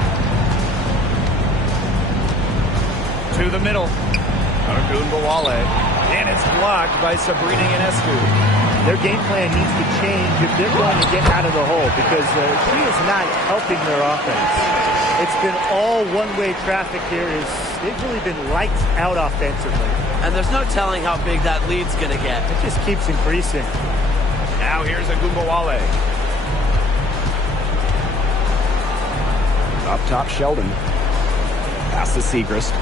To the middle. Agumbawale. And it's blocked by Sabrina Ionescu. Their game plan needs to change if they're going to get out of the hole, because she is not helping their offense. It's been all one-way traffic here. They've really been lights out offensively. And there's no telling how big that lead's going to get. It just keeps increasing. Now here's Agumbawale. Up top, Sheldon. Pass to Segrist.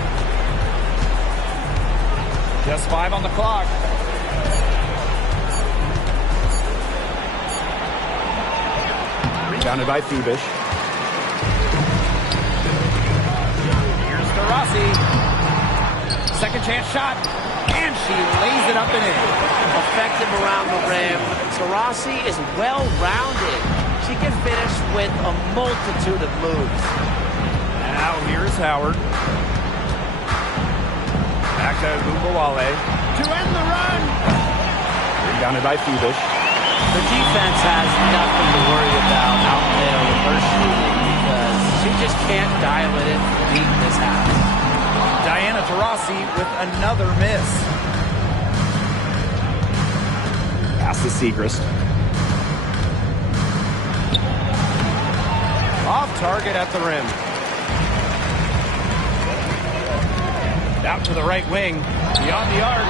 Just 5 on the clock. Rebounded by Phoebish. Here's to Rossi. Second chance shot. And she lays it up and in. Effective around the rim. Tarasi is well-rounded. She can finish with a multitude of moves. Now here's Howard. Back to Agumbawale to end the run. Rebounded by Phoebish. The defense has nothing to worry about out there with her shooting, because she just can't dial it in for deep in this half. Diana Taurasi with another miss. Pass to Segrist. Off target at the rim. Out to the right wing. Beyond the arc.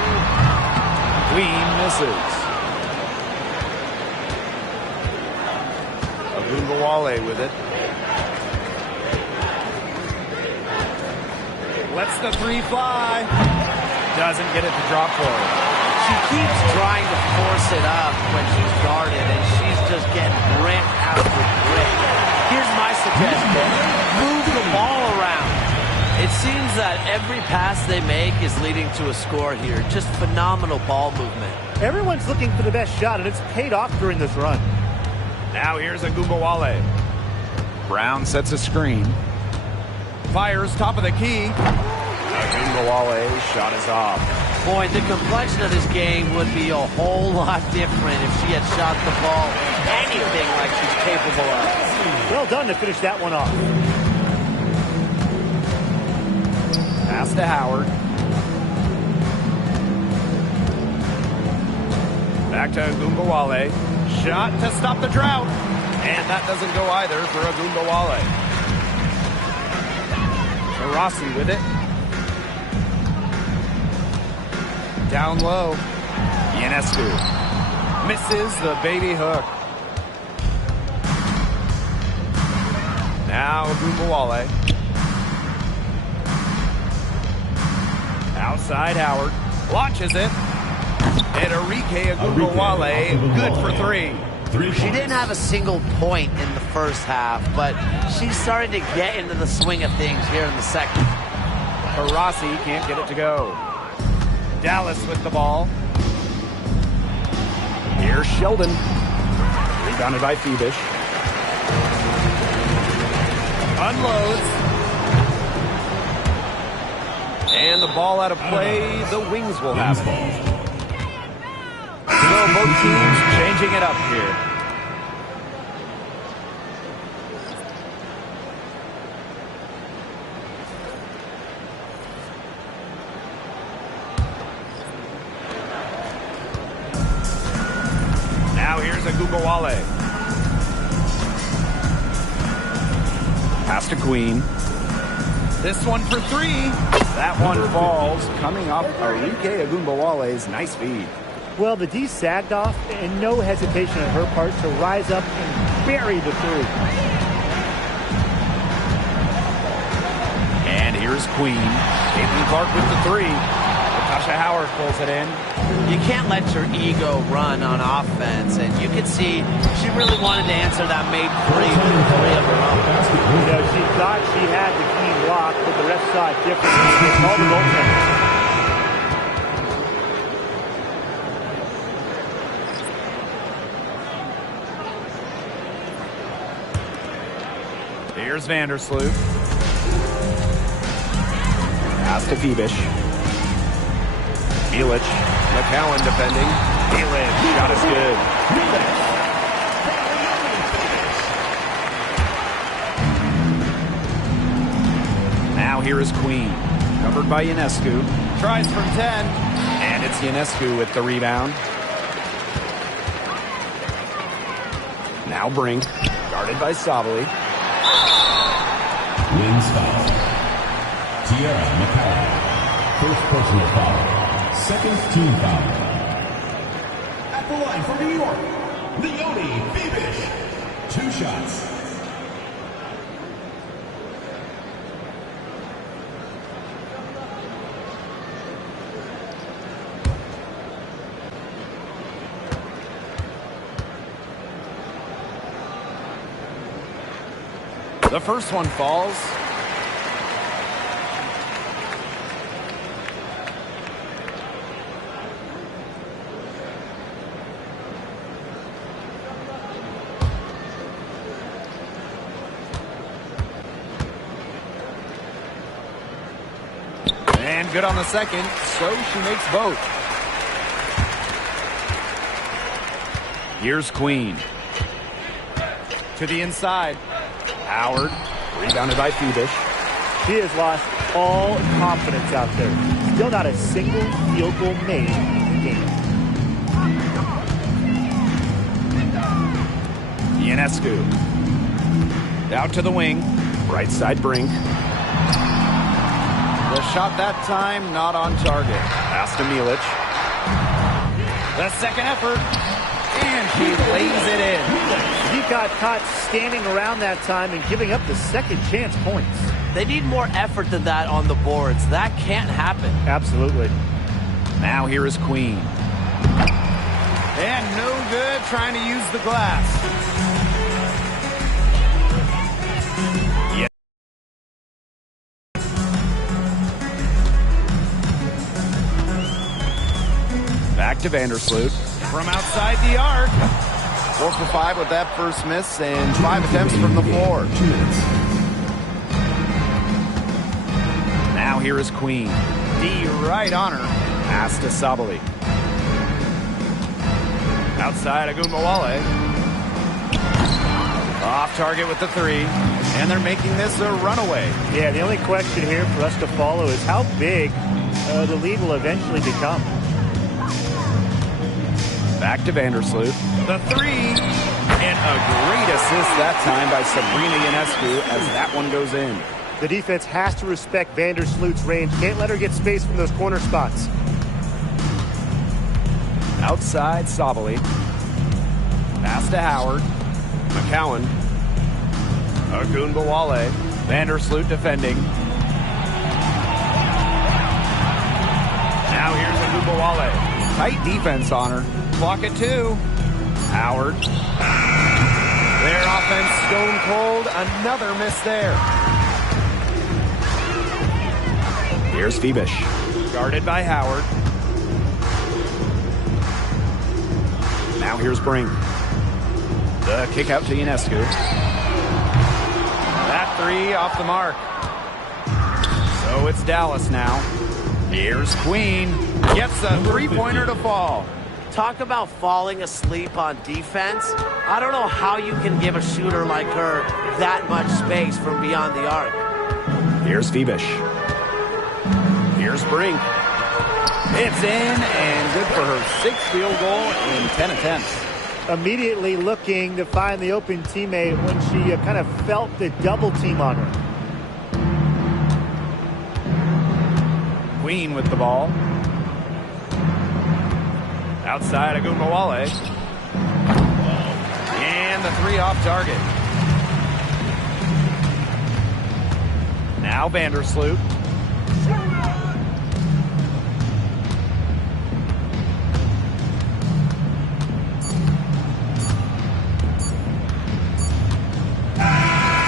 Queen misses. Agumbawale with it. Lets the 3 fly. Doesn't get it to drop for her. She keeps trying to force it up when she's guarded, and she's just getting brick out of brick. Here's my suggestion. Move the ball around. It seems that every pass they make is leading to a score here. Just phenomenal ball movement. Everyone's looking for the best shot, and it's paid off during this run. Now here's Agumbawale. Brown sets a screen. Fires top of the key. Agumbawale shot is off. Boy, the complexion of this game would be a whole lot different if she had shot the ball anything like she's capable of. Well done to finish that one off. Pass to Howard. Back to Agumbawale. Shot to stop the drought. And that doesn't go either for Agumbawale. Rossi with it. Down low. Ionescu misses the baby hook. Now Agumbawale. Outside Howard. Launches it. And Enrique Agumbawale, good for 3. She didn't have a single point in the first half, but she's starting to get into the swing of things here in the second. Rossi can't get it to go. Dallas with the ball. Here's Sheldon. Rebounded by Phoebish. Unloads. And the ball out of play. The Wings will have it. So both teams changing it up here. Now here's Agumbawale. Pass to Queen. This one for 3. That one falls, coming off Enrique Agumbawale's nice feed. Well, the D sagged off, and no hesitation on her part to rise up and bury the three. And here's Queen. Caitlin Clark with the three. Natasha Howard pulls it in. You can't let your ego run on offense, and you can see she really wanted to answer that made three with three of her own. You know, she thought she had the clean block, but the ref saw it differently. They called the goaltender. Here's Vandersloot. Pass to Phoebish. Milic. McCowan defending. Milic. Shot is good. Now here is Queen. Covered by Ionescu. Tries from 10. And it's Ionescu with the rebound. Now Brink. Guarded by Sabali. Wins foul. Tierra McCowan. First personal foul. Second team foul. At the line for New York, Leonie Phoebish. 2 shots. The first one falls. And good on the second, so she makes both. Here's Queen. To the inside. Howard, Rebounded by Phoebish. She has lost all confidence out there. Still not a single field goal made in the game. Ionescu. Out to the wing. Right side Brink. The shot that time not on target. Pass to Milic. The second effort. And she lays it in. He got caught standing around that time and giving up the second chance points. They need more effort than that on the boards. That can't happen. Absolutely. Now here is Queen. And no good trying to use the glass. Yeah. Back to Vandersloot. From outside the arc. 4 for 5 with that first miss and 5 attempts from the floor. Now here is Queen. D right on her. Pass to Sabali. Outside Agumbawale. Off target with the three. And they're making this a runaway. Yeah, the only question here for us to follow is how big the lead will eventually become. Back to Vandersloot. The three. And a great assist that time by Sabrina Ionescu as that one goes in. The defense has to respect Vandersloot's range. Can't let her get space from those corner spots. Outside Sabali. Pass to Howard. McCowan. Agumbawale. Vandersloot defending. Now here's Agumbawale. Tight defense on her. Clock at 2. Howard. Their offense stone cold. Another miss there. Here's Phoebish. Guarded by Howard. Now here's Brink. The kick out to Ionescu. That three off the mark. So it's Dallas now. Here's Queen. Gets a three-pointer to fall. Talk about falling asleep on defense. I don't know how you can give a shooter like her that much space from beyond the arc. Here's Phoebish. Here's Brink. It's in and good for her 6th field goal in 10 attempts. Immediately looking to find the open teammate when she kind of felt the double team on her. Queen with the ball. Outside Agumbawale. And the three off target. Now Vandersloot.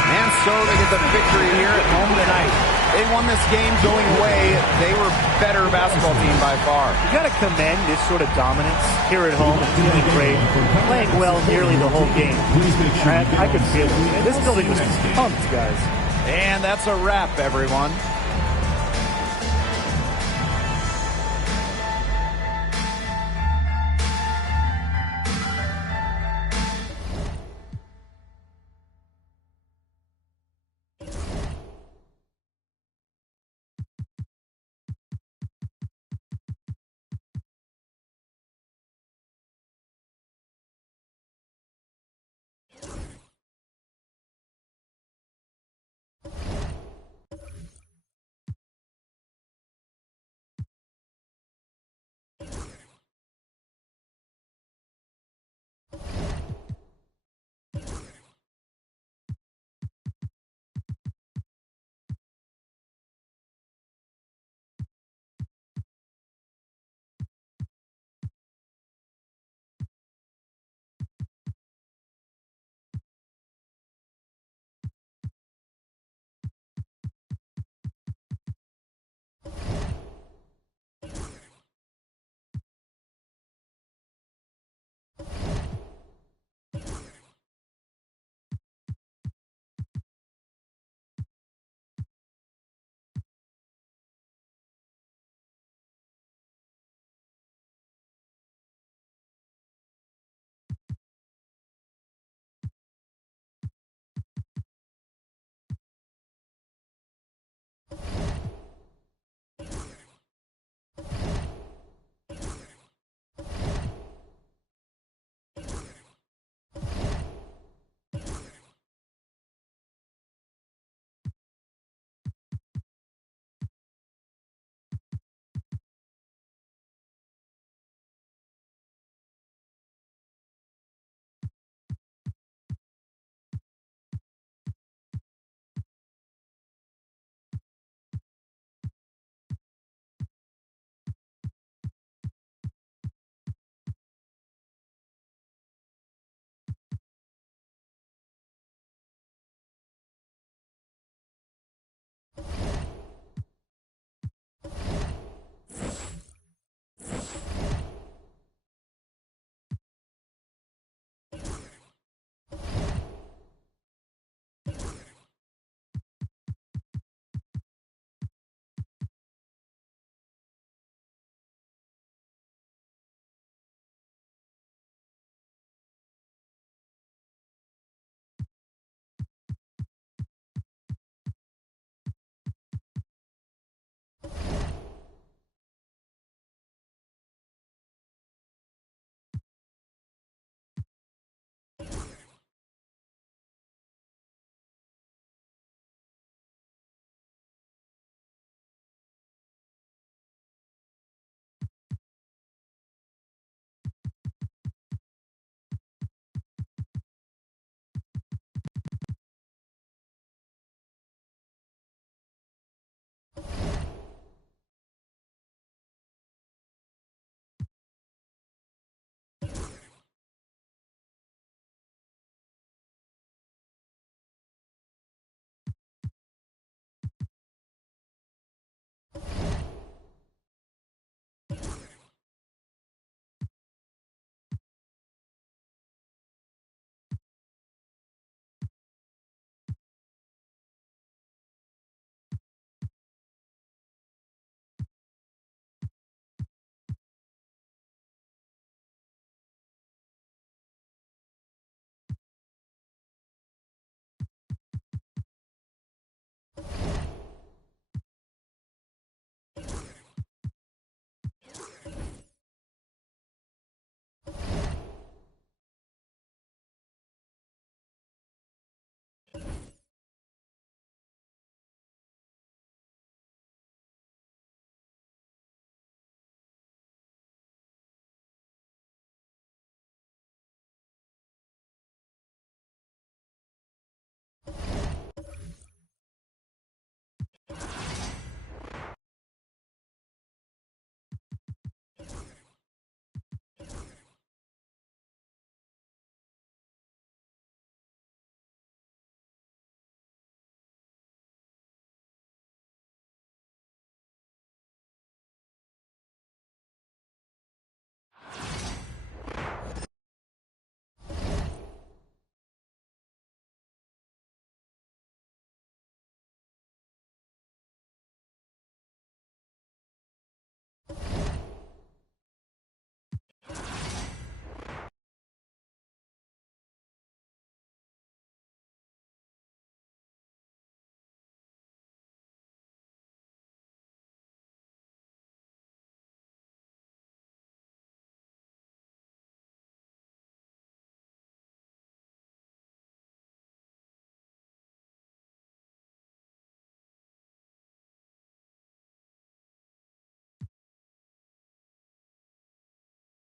And so they get the victory here at home tonight. They won this game going away. They were better basketball team by far. You got to commend this sort of dominance here at home and feeling great, playing well nearly the whole game. I could feel it. And this building was pumped, guys. And that's a wrap, everyone.